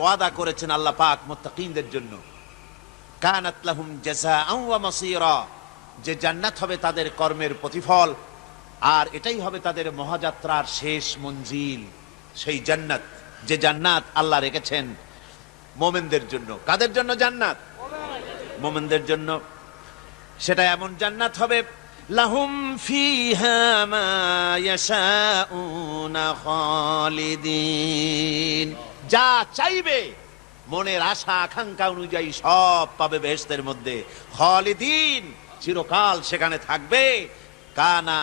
ওয়াদা করেছেন আল্লাহ পাক মুত্তাকিনদের জন্য, কানাত লাহুম জাযাআন ওয়া মাসীরা, যে জান্নাত হবে তাদের কর্মের প্রতিফল, আর এটাই হবে তাদের মহাযাত্রার শেষ মঞ্জিল। সেই জান্নাত, যে জান্নাত আল্লাহ রেখেছেন মুমিনদের জন্য। কাদের জন্য জান্নাত? মুমিনদের জন্য। সেটা এমন জান্নাত হবে, লাহুম ফিহা মা ইয়াশাউনা খালিদিন, যা চাইবে মনের আশা আকাঙ্ক্ষা অনুযায়ী সব পাবে বেহেশতের মধ্যে। খালিদিন, চিরকাল সেখানে থাকবে। কানা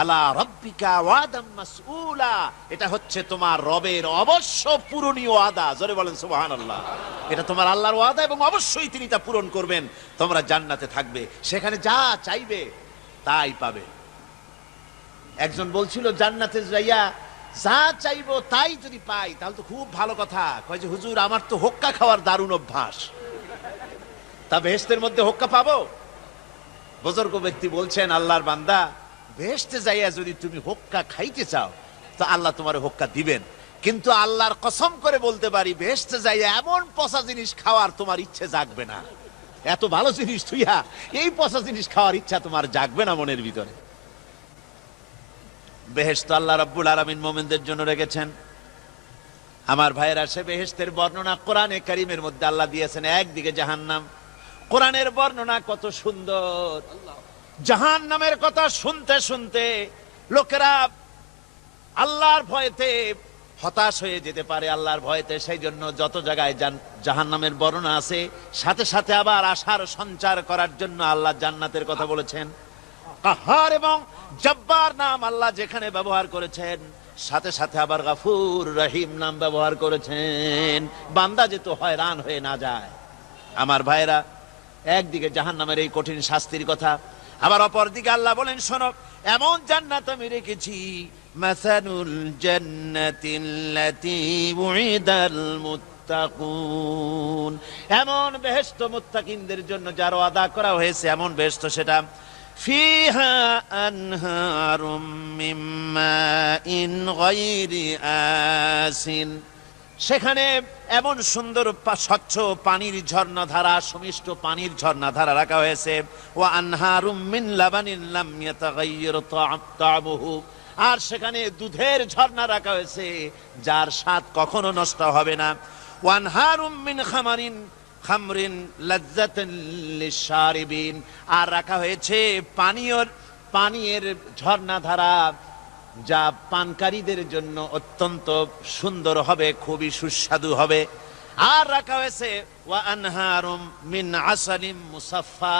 আলা রাব্বিকা ওয়াদাম মাসউলা, এটা হচ্ছে তোমার রবের অবশ্য পূরণীয় ওয়াদা। জোরে বলেন সুবহানাল্লাহ। এটা তোমার আল্লাহর ওয়াদা এবং অবশ্যই তিনি তা পূরণ করবেন। তোমরা জান্নাতে থাকবে, সেখানে যা চাইবে তাই পাবে। একজন বলছিল জান্নাতে যাইয়া যা চাইবো তাই যদি পাই তাহলে তো খুব ভালো কথা। কয় যে হুজুর, আমার তো হোক্কা খাওয়ার দারুণ অভ্যাস, তা বেহেশতের মধ্যে হোক্কা পাবো? বুজুর্গ ব্যক্তি বলছেন, আল্লাহর বান্দা, বেহেশতে যাইয়া যদি তুমি হোক্কা খাইতে চাও তো আল্লাহ তোমার হোক্কা দিবেন, কিন্তু আল্লাহর কসম করে বলতে পারি বেহেশতে যাইয়া এমন পচা জিনিস খাওয়ার তোমার ইচ্ছে জাগবে না। এত ভালো জিনিস তুইয়া এই পচা জিনিস খাওয়ার ইচ্ছা তোমার জাগবে না মনের ভিতরে। বেহেশত আল্লাহ রাব্বুল আলামিন মুমিনদের জন্য রেখেছেন। আমার ভাইয়েরা, সে বেহেশতের বর্ণনা কোরআনে কারীমের মধ্যে আল্লাহ দিয়েছেন। একদিকে জাহান্নাম, কোরআনের বর্ণনা কত সুন্দর। জাহান্নামের কথা শুনতে শুনতে লোকেরা আল্লাহর ভয়েতে হতাশ হয়ে যেতে পারে, আল্লাহর ভয়েতে। সেই জন্য যত জায়গায় জাহান্নামের বর্ণনা আছে, সাথে সাথে আবার আশার সঞ্চার করার জন্য আল্লাহ জান্নাতের কথা বলেছেন। কাহার এবং জব্বার নাম আল্লাহ যেখানে ব্যবহার করেছেন, সাথে সাথে আবার গাফুর রহিম নাম ব্যবহার করেছেন, বান্দা যেহেতু হয়রান হয়ে না যায়। আমার ভাইরা, একদিকে জাহান্নামের এই কঠিন শাস্তির কথা, আবার অপর দিকে আল্লাহ বলেন, শোনো, এমন জান্নাত আমি রেখেছি, মাসালুল জান্নাতিল্লাতী উইদাল মুত্তাকুন, এমন বেহেশত মুত্তাকিনদের জন্য যার ওয়াদা করা হয়েছে, এমন বেহেশত সেটা, ফিহা আনহারুম মিন মাইন গায়রি আসিন, সেখানে এমন সুন্দর স্বচ্ছ পানির ঝর্ণাধারা, সুমিষ্ট পানির ঝর্ণাধারা রাখা হয়েছে। ওয়া আনহারুম মিন লাবানিন লাম ইয়াতাগায়্যার তা'আমুহু, আর সেখানে দুধের ঝর্ণা রাখা হয়েছে যার স্বাদ কখনো নষ্ট হবে না। ওয়া আনহারুম মিন খামরিন লাযযাতান লিশ-শারিবিন, আর রাখা হয়েছে পানীয়ের ঝর্ণাধারা যা পানকারীদের জন্য অত্যন্ত সুন্দর হবে, খুবই সুস্বাদু হবে। আর রাখা হয়েছে ওয়া আনহারুম মিন আসালিম মুসাফফা,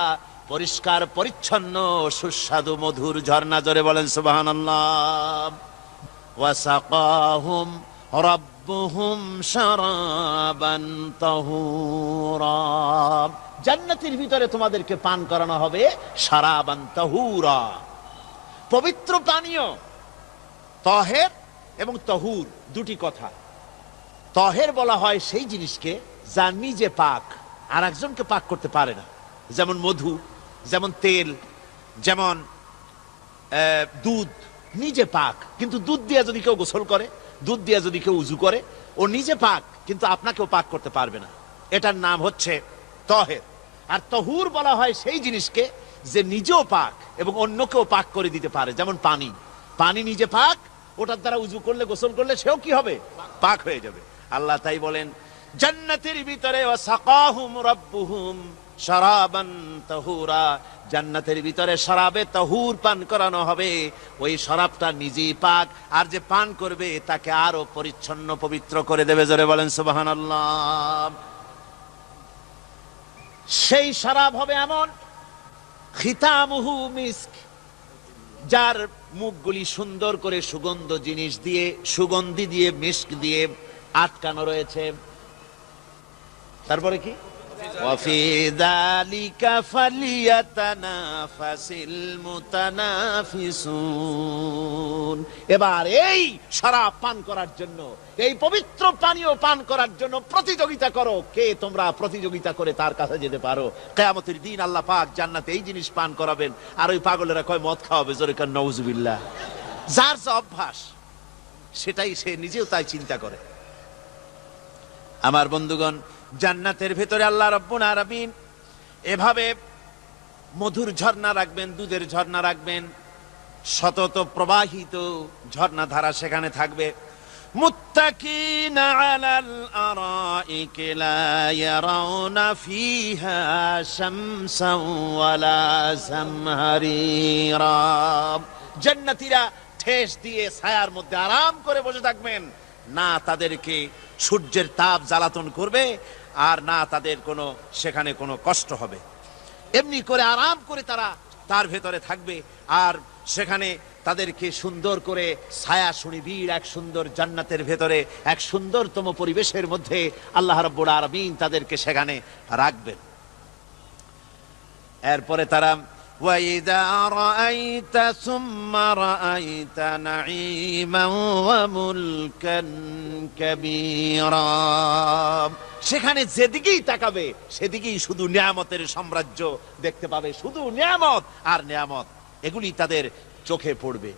পরিষ্কার পরিচ্ছন্ন সুস্বাদু মধুর ঝর্ণা। জোরে বলেন সুবহানাল্লাহ। ওয়া সাকাহুম রাব্বুহুম শারাবান তাহুরা, জান্নাতের ভিতরে তোমাদেরকে পান করানো হবে শারাবান তাহুরা, পবিত্র পানীয়। তহের এবং তহুর দুটি কথা। তহের বলা হয় সেই জিনিসকে যা নিজে পাক, আর একজনকে পাক করতে পারে না। যেমন মধু, যেমন তেল, যেমন দুধ নিজে পাক, কিন্তু দুধ দিয়ে যদি কেউ গোসল করে, দুধ দিয়ে যদি কেউ উজু করে, ও নিজে পাক, কিন্তু আপনাকেও পাক করতে পারবে না। এটার নাম হচ্ছে তহের। আর তহুর বলা হয় সেই জিনিসকে যে নিজেও পাক এবং অন্যকেও পাক করে দিতে পারে। যেমন পানি, পানি নিজে পাক, ওটার দ্বারা উজু করলে, গোসল করলে সেও কি হবে? পাক হয়ে যাবে। আল্লাহ তাই বলেন জান্নাতের ভিতরে ওয়া সাকাহুম রাব্বুহুম শারাবান তাহুরা, জান্নাতের ভিতরে শরাবে তাহুর পান করানো হবে। ওই শরাবটা নিজেই পাক, আর যে পান করবে তাকে আরো পরিচ্ছন্ন পবিত্র করে দেবে। জোরে বলেন সুবহানাল্লাহ। সেই শরাব হবে এমন, খিতামুহু মিস্ক, যার মুখগুলি সুন্দর করে সুগন্ধ জিনিস দিয়ে, সুগন্ধি দিয়ে, মিস্ক দিয়ে আটকানো রয়েছে। তারপরে কি? ওয়াফি যালিকা ফালিয়াতানাফাসিল মুতানাফিসুন, এবার এই শরাব পান করার জন্য, এই পবিত্র পানীয় পান করার জন্য প্রতিযোগিতা করো। কে তোমরা প্রতিযোগিতা করে তার কাছে যেতে পারো? কিয়ামতের দিন আল্লাহ পাক জান্নাতে এই জিনিস পান করাবেন, আর ওই পাগলেরা কয় মদ খাওয়াবে। জোরে কান নাউজুবিল্লাহ। যার যা অভ্যাস সেটাই সে নিজেও তাই চিন্তা করে। আমার বন্ধুগণ, জান্নাতের ভেতরে আল্লাহ রাব্বুল আলামিন এভাবে মধুর ঝর্ণা রাখবেন, দুধের ঝর্ণা রাখবেন, সতত প্রবাহিত ঝর্ণা ধারা সেখানে থাকবে। মুত্তাকিনা আলাল আরাইকি লা ইয়ারাউনা ফিহা শামসান ওয়ালা জামহারিরা। জান্নাতীরা ঠেস দিয়ে ছায়ার মধ্যে আরাম করে বসে থাকবেন, না তাদেরকে সূর্যের তাপ জ্বালাতন করবে আর না তাদের কোনো সেখানে কোনো কষ্ট হবে। এমনি করে আরাম করে তারা তার ভেতরে থাকবে, আর সেখানে তাদেরকে সুন্দর করে ছায়া সুনিবিড় এক সুন্দর জান্নাতের ভেতরে এক সুন্দরতম পরিবেশের মধ্যে আল্লাহ রাব্বুল আলামিন তাদেরকে সেখানে রাখবেন। এরপরে তারা وَإِذَا رَأَيْتَ ثُمَّ رَأَيْتَ نَعِيمًا وَمُلْكًا كَبِيرًا। সেখানে যেদিকেই তাকাবে সেদিকেই শুধু নিয়ামতের সাম্রাজ্য দেখতে পাবে, শুধু নিয়ামত আর নিয়ামত, এগুলি তাদের চোখে পড়বে।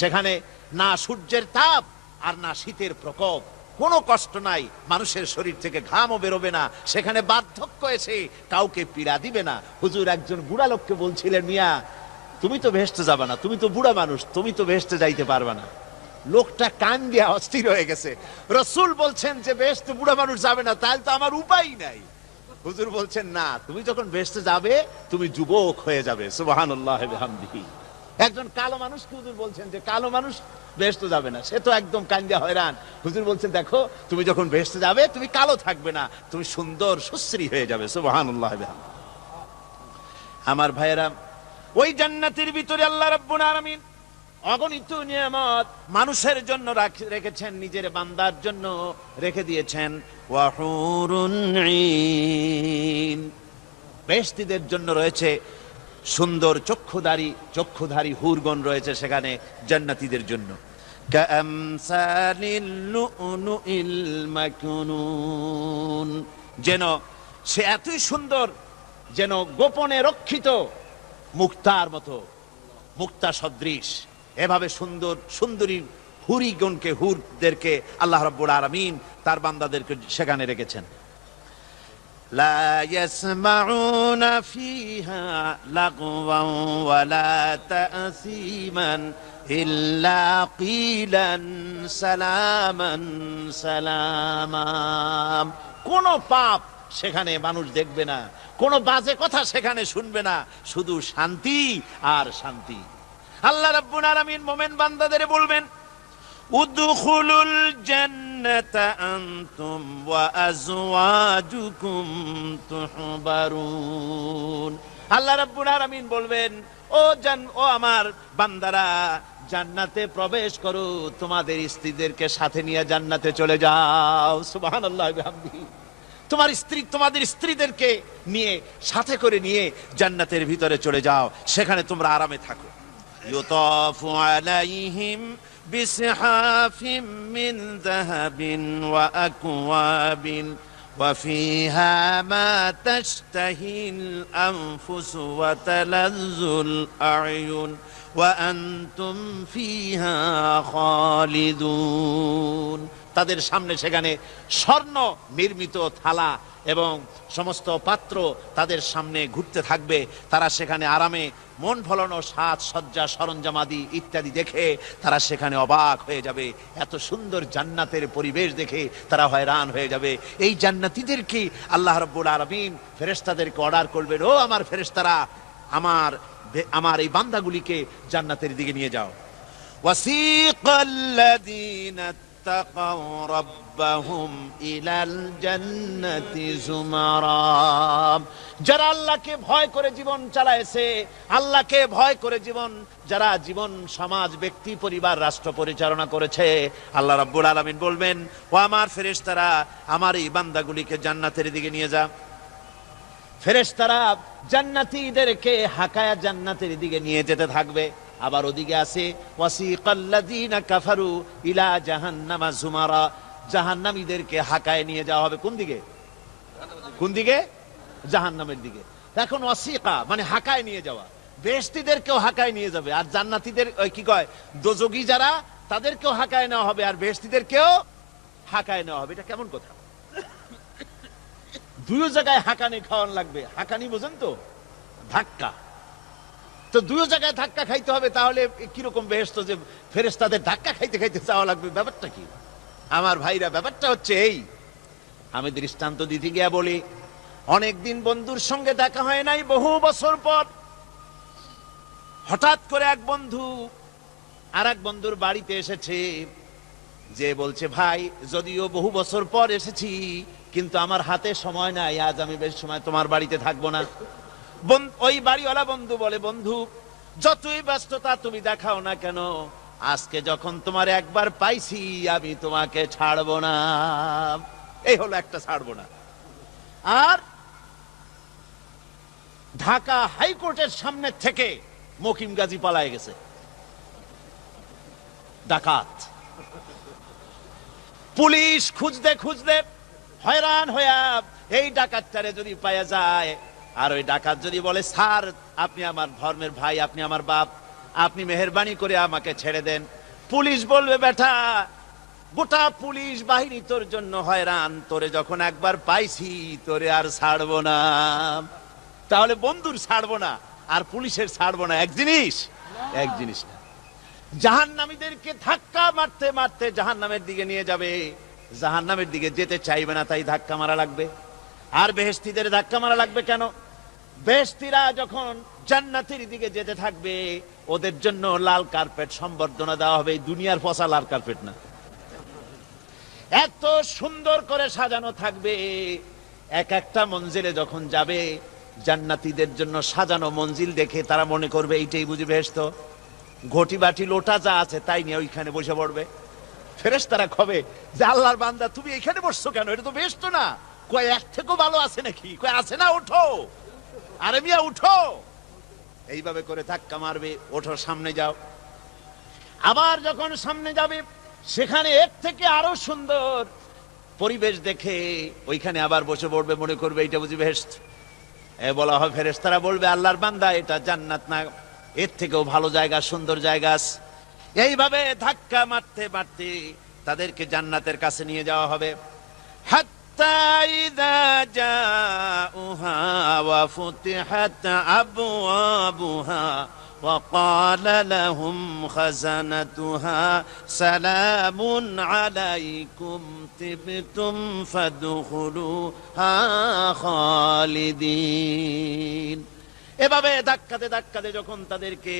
সেখানে না সূর্যের তাপ আর না শীতের প্রকোপ, কোনো কষ্ট নাই, মানুষের শরীর থেকে ঘামও বেরোবে না, সেখানে বার্ধক্য এসে কাউকে পীড়া দিবে না। হুজুর একজন বুড়া লোককে বলছিলেন, মিয়া তুমি তো ভেস্তে যাবে না, তুমি তো বুড়া মানুষ, তুমি তো ভেস্তে যাইতে পারবে না। লোকটা কান দিয়া অস্থির হয়ে গেছে। রাসূল বলছেন যে ভেস্তে বুড়া মানুষ যাবে না, তাহলে তো আমার উপায় নাই। হুজুর বলছেন না, তুমি যখন ভেস্তে যাবে তুমি যুবক হয়ে যাবে। সুবহানাল্লাহ ওয়া বিহামদিহি। একজন কালো মানুষকে হুজুর বলছেন যে কালো মানুষ বেহেশতে যাবে না, সে তো একদম কান্দা হয়রান। হুজুর বলছেন দেখো তুমি যখন বেহেশতে যাবে তুমি কালো থাকবে না, তুমি সুন্দর সুশ্রী হয়ে যাবে। সুবহানাল্লাহ ওয়া বিহামদিহি। আমার ভাইয়েরা, ওই জান্নাতের ভিতরে আল্লাহ রাব্বুল আলামিন অগণিত নিয়ামত মানুষের জন্য রেখেছেন, নিজের বান্দার জন্য রেখে দিয়েছেন। ওয়া হুরুন ঈন, বেহেশতীদের জন্য রয়েছে সুন্দর চক্ষুধারী হুরগণ রয়েছে সেখানে জান্নাতীদের জন্য। কামসালিল লুউলুইল মাকনুন, যেন সে এতই সুন্দর, যেন গোপনে রক্ষিত মুক্তার মতো, মুক্তা সদৃশ। এভাবে সুন্দর সুন্দরী হুরদেরকে আল্লাহ রাব্বুল আলামিন তার বান্দাদেরকে সেখানে রেখেছেন। লা ইয়াসমাউনা ফিহা লাগওয়ান ওয়ালা তাসীমান ইল্লা কিলান সালামান সালামা। কোন পাপ সেখানে মানুষ দেখবে না, কোন বাজে কথা সেখানে শুনবে না, শুধু শান্তি আর শান্তি। আল্লাহ রাব্বুল আলামিন মুমিন বান্দাদের বলবেন, উদখুলুল জান্নাতা আনতুম ওয়া আজওয়াজুকুম তুহবারুন। আল্লাহ রাব্বুল আলামিন বলবেন, ও আমার বান্দারা, জান্নাতে প্রবেশ করো, তোমাদের স্ত্রীদেরকে সাথে নিয়ে জান্নাতে চলে যাও। সুবহানাল্লাহ ওয়া বিহামদিহি। তোমাদের স্ত্রীদেরকে নিয়ে সাথে করে নিয়ে জান্নাতের ভিতরে চলে যাও, সেখানে তোমরা আরামে থাকো। ইউতাফু আলাইহিম বিসহাফিম মিন যাহাবিন ওয়া আকওয়াবিন ওয়া ফিহা মা তাশতাহিল আনফুসু ওয়া তালাজ্জুল আ'য়ুন ওয়া আনতুম ফিহা খালিদুন। তাদের সামনে সেখানে স্বর্ণ নির্মিত থালা এবং সমস্ত পাত্র তাদের সামনে ঘুরতে থাকবে। তারা সেখানে আরামে মন ভোলানো সাজ সজ্জা সরঞ্জামাদি ইত্যাদি দেখে তারা সেখানে অবাক হয়ে যাবে। এত সুন্দর জান্নাতের পরিবেশ দেখে তারা হয়রান হয়ে যাবে। এই জান্নাতীদেরকে আল্লাহ রাব্বুল আলামিন ফেরেশতাদেরকে অর্ডার করবেন, ও আমার ফেরেশতারা, আমার এই বান্দাগুলিকে জান্নাতের দিকে নিয়ে যাও। ওয়াসিকাল্লাযীনা তাকাউ রাব্বাহুম ইলাল জান্নাতি যুমারা। যারা আল্লাহকে ভয় করে জীবন চালায়েছে, আল্লাহকে ভয় করে যারা জীবন সমাজ ব্যক্তি পরিবার রাষ্ট্র পরিচালনা করেছে, আল্লাহ রাব্বুল আলামিন বলবেন, ও আমার ফেরেশতারা, আমার এই বান্দাগুলিকে জান্নাতের দিকে নিয়ে যা। ফেরেশতারা জান্নাতীদেরকে হাকায়া জান্নাতের দিকে নিয়ে যেতে থাকবে। আবার ওদিকে আছে ওয়াসিকাল্লাযীনা কাফারু ইলা জাহান্নামা যুমারা, জাহান্নামীদেরকে হাকায় নিয়ে যাওয়া হবে কোন দিকে? কোন দিকে? জাহান্নামের দিকে। এখন ওয়াসিকা মানে হাকায় নিয়ে যাওয়া, বেহেশতীদেরকেও হাকায় নিয়ে যাবে, আর জান্নাতীদের কি কয় দোজখী যারা তাদেরকেও হাকায় নেওয়া হবে, আর বেহেশতীদেরকেও হাকায় নেওয়া হবে। এটা কেমন কথা? দুই জায়গায় হাঁকানি খাওয়ান লাগবে। হাঁকানি বোঝেন তো? ধাক্কা। তো দুই জায়গায় ধাক্কা খাইতে হবে, তাহলে কিরকম বেহেশত যে ফেরেশতাদের ধাক্কা খাইতে খাইতে যাওয়া লাগবে, ব্যাপারটা কি? আমার ভাইরা, ব্যাপারটা হচ্ছে এই, আমি দৃষ্টান্ত দিতে গিয়া বলি, অনেকদিন বন্ধুর সঙ্গে দেখা হয় নাই, বহু বছর পর হঠাৎ করে এক বন্ধু আর এক বন্ধুর বাড়িতে এসেছে, যে বলছে, ভাই যদিও বহু বছর পর এসেছি, কিন্তু আমার হাতে সময় নাই, আজ আমি বেশ সময় তোমার বাড়িতে থাকবো না। ওই বাড়িওয়ালা বন্ধু বলে, বন্ধু যতই ব্যস্ততা তুমি দেখাও না কেন, আজকে যখন তোমার একবার পাইছি, আমি তোমাকে ছাড়বো না। এই হলো একটা ছাড়বো না। আর ঢাকা হাইকোর্টের সামনে থেকে মকিম গাজী পালায় গেছে, ডাকাত। পুলিশ খুঁজতে খুঁজতে হয়রান হইয়া এই ডাকাতটারে যদি পাওয়া যায়, আর ওই ডাকাত যদি বলে, স্যার আপনি আমার ধর্মের ভাই, আপনি আমার বাপ, আপনি মেহেরবানি করে আমাকে ছেড়ে দেন, পুলিশ বলবে, বেটা গোটা পুলিশ বাহিনী তোর জন্য হয়রান, তোরে যখন একবার পাইছি তোরে আর ছাড়বো না। তাহলে বন্ধুর ছাড়বো না আর পুলিশের ছাড়বো না এক জিনিস? এক জিনিস না। জাহান্নামীদেরকে ধাক্কা মারতে মারতে জাহান্নামের দিকে নিয়ে যাবে, জাহান্নামের দিকে যেতে চাইবে না, তাই ধাক্কা মারা লাগবে। আর বেহেশতীদের ধাক্কা মারা লাগবে কেন? বেহেশতীরা যখন জান্নাতের দিকে যেতে থাকবে, ওদের জন্য লাল কার্পেট সম্বর্ধনা দেওয়া হবে, দুনিয়ার পচা লাল কার্পেট না, এত সুন্দর করে সাজানো থাকবে। এক একটা মঞ্জিলে যখন যাবে, জান্নাতীদের জন্য সাজানো মঞ্জিল দেখে তারা মনে করবে এইটাই বুঝি বেহেশত। ঘটি বাটি লোটা যা আছে তাই নিয়ে ওইখানে বসে পড়বে। ফেরেশতারা কবে যে, আল্লাহর বান্দা তুমি এখানে বসছো কেন, এটা তো বেহেশত না। কয় এক থেকেও ভালো আছে নাকি? কয় আছে না, ওঠো, আরে মিয়া উঠো। এইভাবে করে ধাক্কা মারবে, ওঠো সামনে যাও। আবার যখন সামনে যাবে, সেখানে এর থেকে আরো সুন্দর পরিবেশ দেখে ওইখানে আবার বসে পড়বে, মনে করবে এইটা বুঝি বেহেশত। বলা হয়, ফেরেশতারা বলবে, আল্লাহর বান্দা এটা জান্নাত না, এর থেকেও ভালো জায়গা, সুন্দর জায়গা আছে। এইভাবে ধাক্কা মারতে মারতে তাদেরকে জান্নাতের কাছে নিয়ে যাওয়া হবে। হাত্তা ইযা জাউহা ওয়া ফুতিহাত আবওয়াবুহা ওয়া ক্বালা লাহুম খাযানাতুহা সালামুন আলাইকুম তিবতুম ফাদখুলুহা খালিদিন। এভাবে ধাক্কাতে ধাক্কাতে যখন তাদেরকে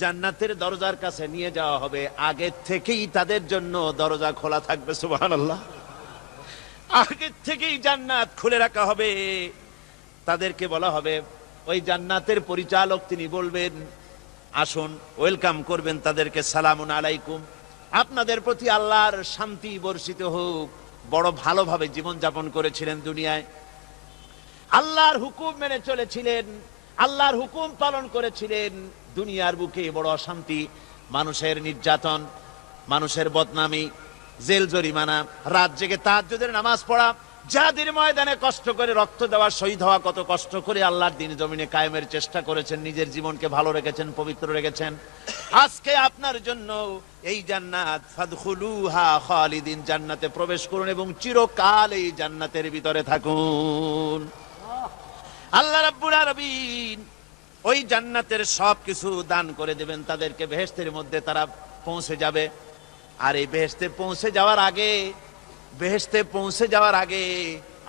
জান্নাতের দরজার কাছে নিয়ে যাওয়া হবে, আগে থেকেই তাদের জন্য দরজা খোলা থাকবে। সুবহানাল্লাহ। আগে থেকেই জান্নাত খুলে রাখা হবে। তাদেরকে বলা হবে, ওই জান্নাতের পরিচালক তিনি বলবেন, আসুন, ওয়েলকাম করবেন তাদেরকে, সালামুন আলাইকুম, আপনাদের প্রতি আল্লাহর শান্তি বর্ষিত হোক, বড় ভালোভাবে জীবন যাপন করেছিলেন দুনিয়ায়, আল্লাহর হুকুম মেনে চলেছিলেন, আল্লাহর হুকুম পালন করেছিলেন। দুনিয়ার বুকে বড় অশান্তি, মানুষের নির্যাতন, মানুষের বদনামি, জেল জরিমানা, রাত জেগে তাহাজ্জুদের নামাজ পড়া, যাদের ময়দানে কষ্ট করে রক্ত দেওয়া, শহীদ হওয়া, কত কষ্ট করে আল্লাহর দ্বীন জমিনে কায়েমের চেষ্টা করেছেন, নিজের জীবনকে ভালো রেখেছেন, পবিত্র রেখেছেন। আজকে আপনার জন্য এই জান্নাত, ফাদখুলুহা খালিদিন, জান্নাতে প্রবেশ করুন এবং চিরকাল এই জান্নাতের ভিতরে থাকুন। আল্লাহ রাব্বুল আলামিন ওই জান্নাতের সবকিছু দান করে দেবেন তাদেরকে, বেহেশতের মধ্যে তারা পৌঁছে যাবে। আর এই বেহেশতে পৌঁছে যাওয়ার আগে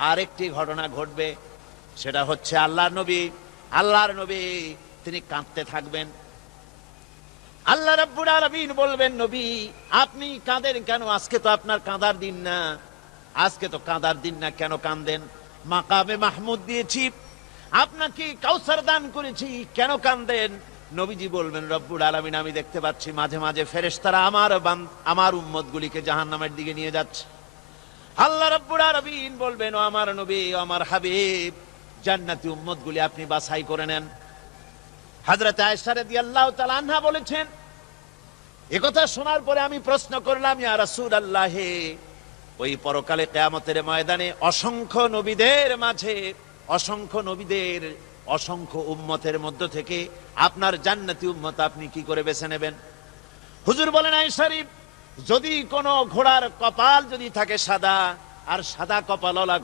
আরেকটি ঘটনা ঘটবে, সেটা হচ্ছে আল্লাহর নবী তিনি কাঁদতে থাকবেন। আল্লাহ রাব্বুল আলামিন বলবেন, নবী আপনি কাঁদেন কেন? আজকে তো আপনার কাঁদার দিন না, কেন কাঁদেন? মাকামে মাহমুদ দিয়েছি, আপনাকে কাউসার দান করেছি, কেন কাঁদেন? নবীজি বলবেন, রব্বুল আলামিন আমি দেখতে পাচ্ছি মাঝে মাঝে ফেরেশতারা আমার উম্মতগুলিকে জাহান্নামের দিকে নিয়ে যাচ্ছে। আল্লাহ রাব্বুল আলামিন বলবেন, ও আমার নবী, ও আমার হাবিব, জান্নাতি উম্মতগুলি আপনি বাছাই করে নেন। হযরত আয়েশা রাদিয়াল্লাহু তাআলা আনহা বলেছেন, একথা শোনার পরে আমি প্রশ্ন করলাম, ইয়া রাসূলুল্লাহ, ওই পরকালে কিয়ামতের ময়দানে অসংখ্য নবীদের মাঝে, অসংখ্য উম্মতের মধ্য থেকে আপনার জান্নাতি উম্মত আপনি কি করে বেছে নেবেন? হুজুর বলেন, আয়েশা, যদি কোনো ঘোড়ার কপাল যদি থাকে সাদা, আর সাদা কপালওয়ালা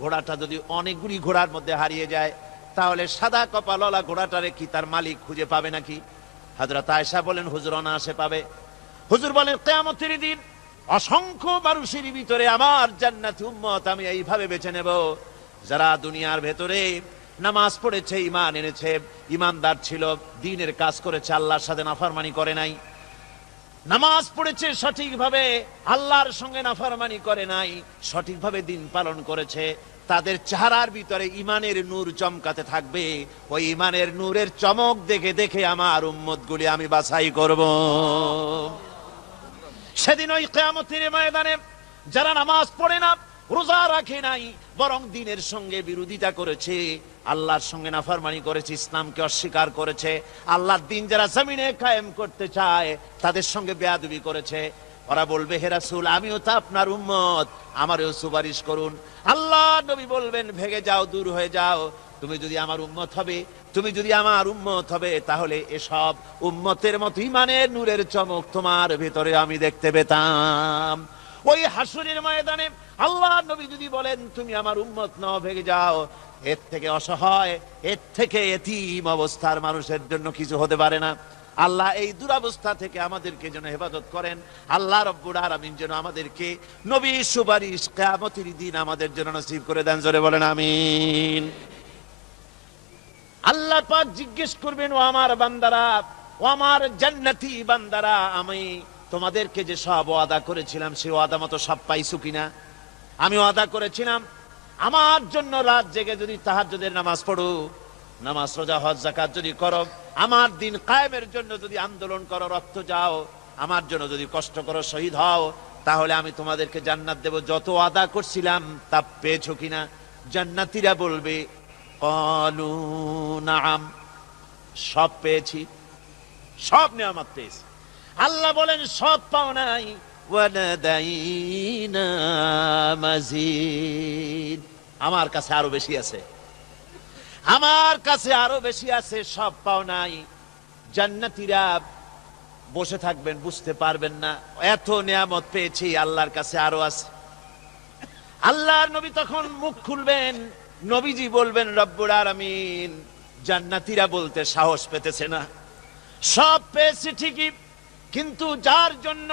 ঘোড়াটা যদি অনেকগুলি ঘোড়ার মধ্যে হারিয়ে যায়, তাহলে সাদা কপালওয়ালা ঘোড়াটারে কি তার মালিক খুঁজে পাবে নাকি? হযরত আয়েশা বলেন, হুজুর অনায়াসে পাবে। হুজুর বলেন, কিয়ামতের দিন অসংখ্য মানুষের ভিতরে আমার জান্নাতি উম্মত আমি এইভাবে বেছে নেব, যারা দুনিয়ার ভেতরে নামাজ পড়েছে, ঈমান এনেছে, ঈমানদার ছিল, দ্বীনের কাজ করেছে, আল্লাহর সাথে নাফরমানি করে নাই, নামাজ পড়েছে সঠিকভাবে, আল্লাহর সঙ্গে নাফরমানি করে নাই, সঠিকভাবে দিন পালন করেছে, তাদের চেহারার ভিতরে ঈমানের নূর চমকাতে থাকবে। ওই ঈমানের নূরের চমক দেখে দেখে আমার উম্মতগুলি আমি বাছাই করব। সেদিন ওই কিয়ামতের ময়দানে যারা নামাজ পড়ে না, রোজা রাখে নাই, বরং দ্বীনের সঙ্গে বিরোধিতা করেছে, আল্লাহর সঙ্গে নাফরমানি করেছে, ইসলামকে অস্বীকার করেছে, আল্লাহর দ্বীন যারা জমিনে কায়েম করতে চায় তাদের সঙ্গে বেয়াদবি করেছে, ওরা বলবে, হে রাসূল আমিও তো আপনার উম্মত, আমারও সুপারিশ করুন। আল্লাহ নবী বলবেন, ভেগে যাও, দূর হয়ে যাও, তুমি যদি আমার উম্মত হবে, তুমি যদি আমার উম্মত হবে, তাহলে এসব উম্মতের মতো ঈমানের নূরের চমক তোমার ভিতরে আমি দেখতে পেতাম। ওই হাসরের ময়দানে আল্লাহ নবী যদি বলেন, তুমি আমার উম্মত নও, ভেগে যাও, এর থেকে অসহায়, এর থেকে এতিম অবস্থার মানুষের জন্য কিছু হতে পারে না। আল্লাহ এই দুরবস্থা থেকে আমাদেরকে যেন হেফাজত করেন। আল্লাহ রব্বুল আলামিন যেন আমাদেরকে নবীর সুপারিশ কিয়ামতের দিন আমাদের জন্য নসিব করে দেন। জোরে বলেন আমিন। আল্লাহ পাক জিজ্ঞেস করবেন, ও আমার বান্দারা, ও আমার জান্নাতি বান্দারা, আমি তোমাদেরকে যে সব ওয়াদা করেছিলাম সেই ওয়াদা মতো সব পাইছো কিনা? আমি ওয়াদা করেছিলাম আমার জন্য রাত জেগে যদি তাহাজ্জুদের নামাজ পড়ো, নামাজ, রোজা, হজ, যাকাত যদি করো, আমার দিন কায়েমের জন্য যদি আন্দোলন করো, রক্ত যাও, আমার জন্য যদি কষ্ট করো, শহীদ হও, তাহলে আমি তোমাদেরকে জান্নাত দেব। যত ওয়াদা করছিলাম তা পেয়েছো কিনা? জান্নাতীরা বলবে, ক্বালু নাআম, সব পেয়েছি, সব নিয়ামত পেয়েছি। আল্লাহ বলেন, সব পাও নাই, ওয়ালাদাইনা মাজিদ, আমার কাছে আরো বেশি আছে, আমার কাছে আরো বেশি আছে, সব পাও নাই। জান্নাতীরা বসে থাকবেন, বুঝতে পারবেন না, এত নিয়ামত পেয়েছি, আল্লাহর কাছে আরো আছে। আল্লাহর নবী তখন মুখ খুলবেন, নবীজি বলবেন, রব্বুল আলামিন, জান্নাতীরা বলতে সাহস পেতেছে না, সব পেয়েছে ঠিকই, কিন্তু যার জন্য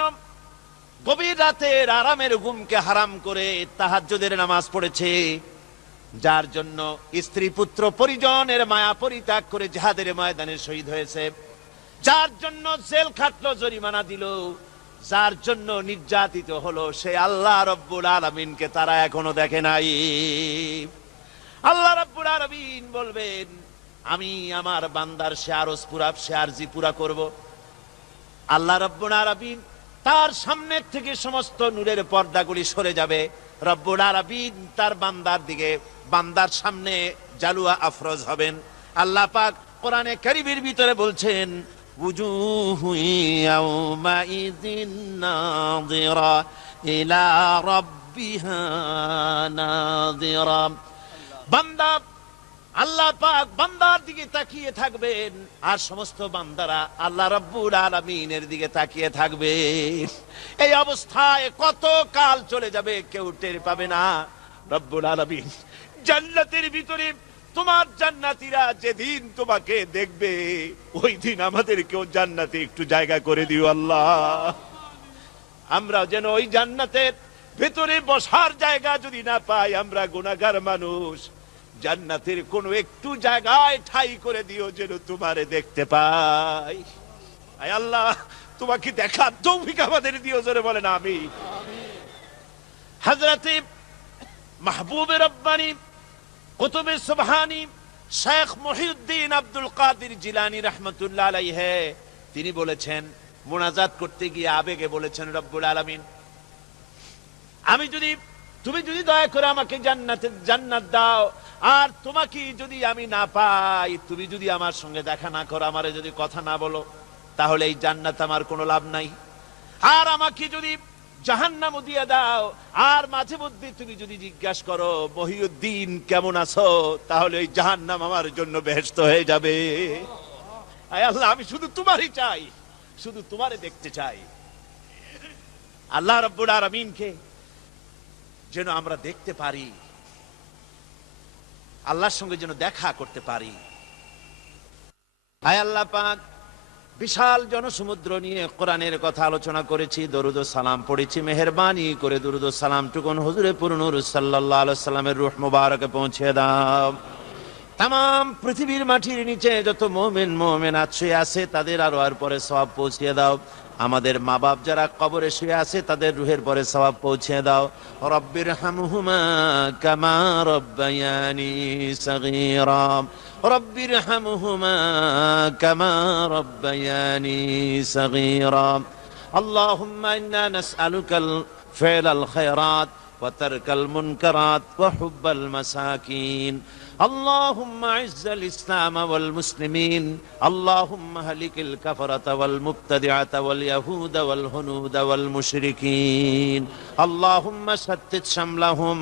গভীর রাতের আরামের ঘুমকে হারাম করে তাহাজ্জুদের নামাজ পড়েছে, যার জন্য স্ত্রী পুত্র পরিজনের মায়া পরিত্যাগ করে জিহাদের ময়দানে শহীদ হয়েছে, যার জন্য জেল খাটলো, জরিমানা দিল, যার জন্য নির্যাতিত হলো, সে আল্লাহ রব্বুল আলামিনকে তারা এখনো দেখে নাই। আল্লাহ রব্বুল আলামিন বলবেন, আমি আমার বান্দার সে আরজ পুরা, সে আরজি পুরা করব। আল্লাহ রব্বুল আলামিন তার সামনের থেকে সমস্ত নূরের পর্দাগুলি সরে যাবে, রব্বুল আলামিন তার বান্দার দিকে, বান্দার সামনে জালুয়া আফরোজ হবেন। আল্লাহ পাক কোরআনে কারীমের ভিতরে বলছেন, উজুহু ইয়াউমাইযিন নাযিরা ইলা রাব্বিহা নাযিরা। বান্দা, আল্লাহ পাক বান্দার দিকে তাকিয়ে থাকবেন, আর সমস্ত বান্দারা আল্লাহ রাব্বুল আলামিনের দিকে তাকিয়ে থাকবে। এই অবস্থায় কত কাল চলে যাবে কেউ টের পাবে না। রব্বুল আলামিন জান্নাতের ভিতরে তোমার জান্নাতীরা যেদিন তোমাকে দেখবে, ওই দিন আমাদেরকেও জান্নাতে একটু জায়গা করে দিও আল্লাহ। আমরা যেন ওই জান্নাতের ভেতরে বসার জায়গা যদি না পাই, আমরা গুনাহগার মানুষ, জান্নাতের কোন একটু জায়গায় ঠাই করে দিও যেন তোমারে দেখতে পাই। আয় আল্লাহ, তোমাকে দেখার তৌফিক আমাদের দিও। জোরে বলেন আমিন। হযরতে মাহবুবে রব্বানী কুতুবে সুবহানী শেখ মুহিউদ্দিন আব্দুল কাদের জিলানী রাহমাতুল্লাহ আলাইহি, তিনি বলেছেন, মুনাজাত করতে গিয়ে আবেগে বলেছেন, রব্বুল আলামিন, তুমি যদি দয়া করে আমাকে জান্নাত দাও, আর তোমাকে যদি আমি না পাই, তুমি যদি আমার সঙ্গে দেখা না করো, আমারে যদি কথা না বলো, তাহলে এই জান্নাত আমার কোনো লাভ নাই। আর আমাকে যদি জাহান্নামও দিয়ে দাও, আর মাঝে মধ্যে তুমি যদি জিজ্ঞাসা করো, মহিউদ্দিন কেমন আছো, তাহলে ওই জাহান্নাম আমার জন্য বেহেশত হয়ে যাবে। আয় আল্লাহ, আমি শুধু তোমারই চাই, শুধু তোমারে দেখতে চাই। আল্লাহ রাব্বুল আলামিনকে যেন আমরা দেখতে পারি, আল্লাহর সঙ্গে যেন দেখা করতে পারি। আয় আল্লাহ পাক, বিশাল জনসমুদ্র নিয়ে কোরআনের কথা আলোচনা করেছি, দরুদ ও সালাম পড়েছি, মেহেরবানি করে দরুদ ও সালাম টুকুন হুজুরে পুরনুর সাল্লাল্লাহু আলাইহি সাল্লামের রূহ মুবারকে পৌঁছে দাও। তাম পৃথিবীর মাটির নিচে যত মুমিন মুমিনাত শুয়ে আছে তাদের আর পরে সওয়াব পৌঁছিয়ে দাও। আমাদের মা বাপ যারা কবরে শুয়ে আছে তাদের রুহের পরে সওয়াব পৌঁছিয়ে দাও। রব্বির হামহুমা কামা রব্বায়ানি সগীরা, রব্বির হামহুমা কামা রব্বায়ানি সগীরা। আল্লাহুম্মা ইন্না নাসআলুকাল ফি'লাল খায়রাত وترك المنكرات وحب المساكين. اللهم اعز الإسلام والمسلمين، اللهم اهلك الكفرة والمبتدعة واليهود والهنود والمشركين، اللهم شتت شملهم،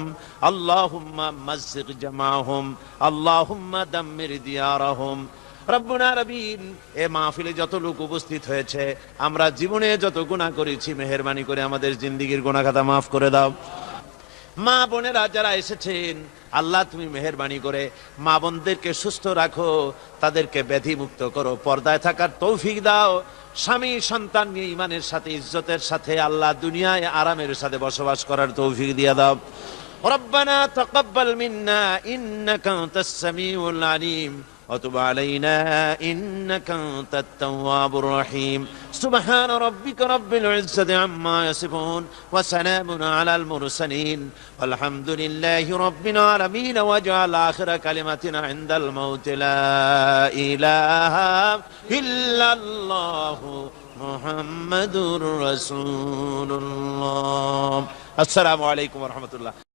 اللهم مزق جمعهم، اللهم دمر ديارهم। রব্বুনা রবিন, এ মাহফিলে যত লোক উপস্থিত হয়েছে, আমরা জীবনে যত গুনাহ করেছি, মেহেরবানি করে আমাদের জিন্দেগীর গুনাহ খাতা মাফ করে দাও। মা বোনেরা যারা এসেছেন, আল্লাহ তুমি মেহেরবানি করে মা বোনদেরকে সুস্থ রাখো, তাদেরকে ব্যাধি মুক্ত করো, পর্দায় থাকার তৌফিক দাও। স্বামী সন্তান নিয়ে ইমানের সাথে ইজ্জতের সাথে আল্লাহ দুনিয়ায় আরামের সাথে বসবাস করার তৌফিক দিয়ে দাও। রব্বানা তাকাব্বাল মিন্না ইন্নাকা আনতাস সামিউল আলিম وتب علينا إنك أنت التواب الرحيم. سبحان ربك رب العزة عما يصفون وسلام على المرسلين والحمد لله رب العالمين. واجعل آخر كلمتنا عند الموت لا إله إلا الله محمد رسول الله. السلام عليكم ورحمة الله.